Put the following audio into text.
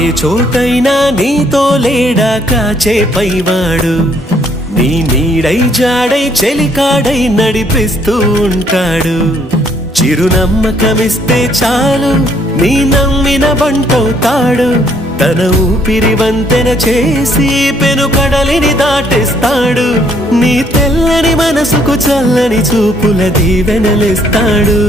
ఏ చోటైనా నీతో లేడా కాచే పైవాడు నీ నీడై జాడై చెలికాడై నడిపిస్తూ ఉంటాడు చిరునమ్మకమిస్తే చాలు నీ నమ్మిన బంటవుతాడు తన ఊపిరి వంతెన చేసి పెను కడలిని దాటిస్తాడు నీ తెల్లని మనసుకు చల్లని చూపుల దీవెనలిస్తాడు